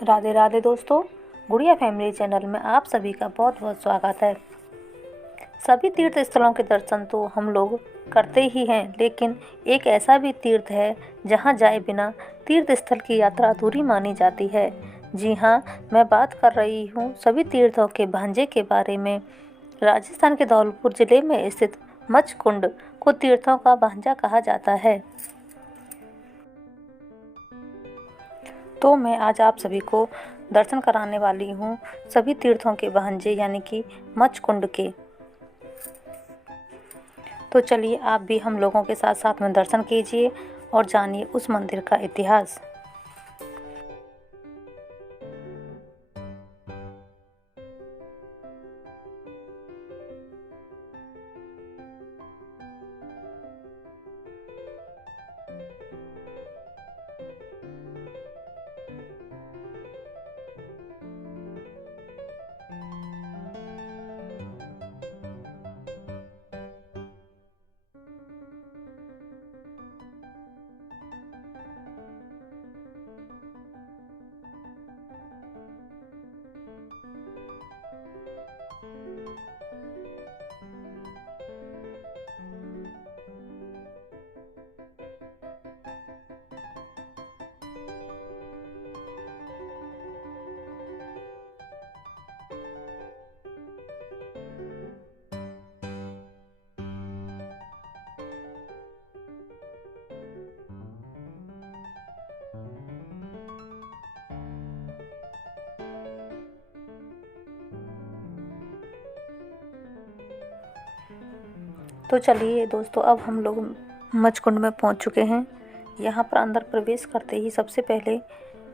राधे राधे दोस्तों, गुड़िया family channel में आप सभी का बहुत बहुत स्वागत है। सभी तीर्थ स्थलों के दर्शन तो हम लोग करते ही हैं, लेकिन एक ऐसा भी तीर्थ है जहां जाए बिना तीर्थ स्थल की यात्रा अधूरी मानी जाती है। जी हां, मैं बात कर रही हूं सभी तीर्थों के भांजे के बारे में। राजस्थान के धौलपुर जिले में स्थित मच्छकुंड को तीर्थों का भांजा कहा जाता है। तो मैं आज आप सभी को दर्शन कराने वाली हूँ सभी तीर्थों के भांजे यानी कि मच्छकुंड के। तो चलिए आप भी हम लोगों के साथ साथ में दर्शन कीजिए और जानिए उस मंदिर का इतिहास। तो चलिए दोस्तों, अब हम लोग मच्छकुंड में पहुंच चुके हैं। यहाँ पर अंदर प्रवेश करते ही सबसे पहले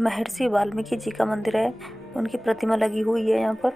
महर्षि वाल्मीकि जी का मंदिर है, उनकी प्रतिमा लगी हुई है यहाँ पर।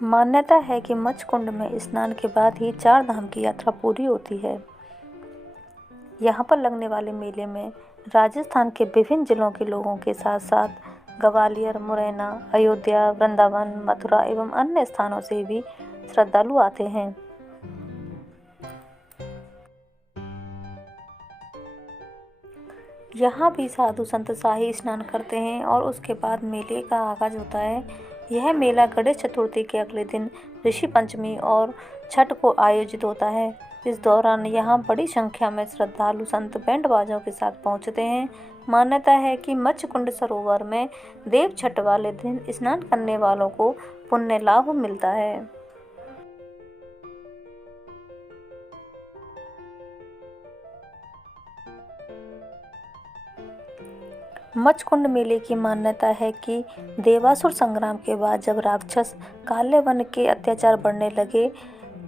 मान्यता है कि मच्छकुंड में स्नान के बाद ही 4 धाम की यात्रा पूरी होती है। यहाँ पर लगने वाले मेले में राजस्थान के विभिन्न जिलों के लोगों के साथ साथ ग्वालियर, मुरैना, अयोध्या, वृंदावन, मथुरा एवं अन्य स्थानों से भी श्रद्धालु आते हैं। यहाँ भी साधु संत शाही स्नान करते हैं और उसके बाद मेले का आगाज होता है। यह मेला गणेश चतुर्थी के अगले दिन ऋषि पंचमी और छठ को आयोजित होता है। इस दौरान यहाँ बड़ी संख्या में श्रद्धालु संत बैंड बाजों के साथ पहुँचते हैं। मान्यता है कि मच्छकुंड सरोवर में देव छठ वाले दिन स्नान करने वालों को पुण्य लाभ मिलता है। मच्छकुंड मेले की मान्यता है कि देवासुर संग्राम के बाद जब राक्षस काले वन के अत्याचार बढ़ने लगे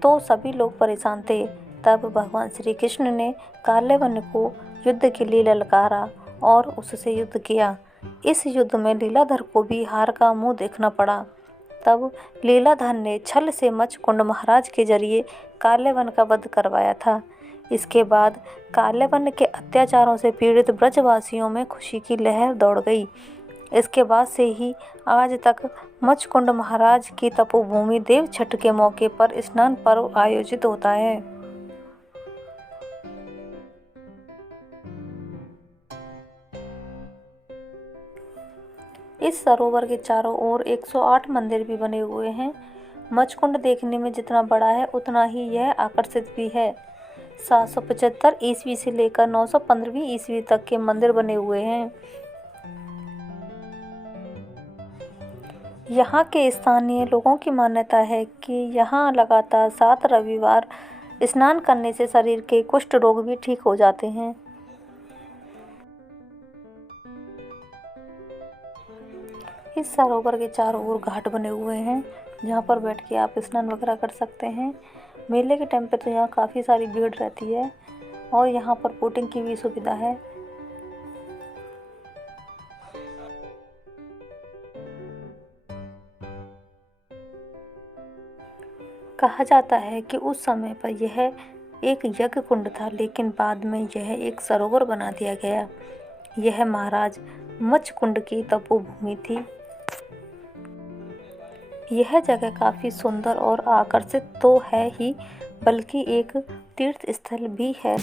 तो सभी लोग परेशान थे। तब भगवान श्री कृष्ण ने काले वन को युद्ध के लिए ललकारा और उससे युद्ध किया। इस युद्ध में लीलाधर को भी हार का मुंह देखना पड़ा। तब लीलाधर ने छल से मच्छकुंड महाराज के जरिए काले वन का वध करवाया था। इसके बाद काले वन के अत्याचारों से पीड़ित ब्रजवासियों में खुशी की लहर दौड़ गई। इसके बाद से ही आज तक मच्छकुंड महाराज की तपोभूमि देव छठ के मौके पर स्नान पर्व आयोजित होता है। इस सरोवर के चारों ओर 108 मंदिर भी बने हुए हैं। मच्छकुंड देखने में जितना बड़ा है उतना ही यह आकर्षित भी है। 775 ईस्वी से लेकर 915वीं ईस्वी तक के मंदिर बने हुए हैं। यहाँ के स्थानीय लोगों की मान्यता है कि यहाँ लगातार 7 रविवार स्नान करने से शरीर के कुष्ठ रोग भी ठीक हो जाते हैं। इस सरोवर के चारों ओर घाट बने हुए हैं, जहाँ पर बैठ के आप स्नान वगैरह कर सकते हैं। मेले के टाइम पे तो यहाँ काफ़ी सारी भीड़ रहती है और यहाँ पर बोटिंग की भी सुविधा है। कहा जाता है कि उस समय पर यह एक यज्ञ कुंड था, लेकिन बाद में यह एक सरोवर बना दिया गया। यह महाराज मच्छकुंड की तपोभूमि थी। यह जगह काफ़ी सुंदर और आकर्षित तो है ही, बल्कि एक तीर्थ स्थल भी है।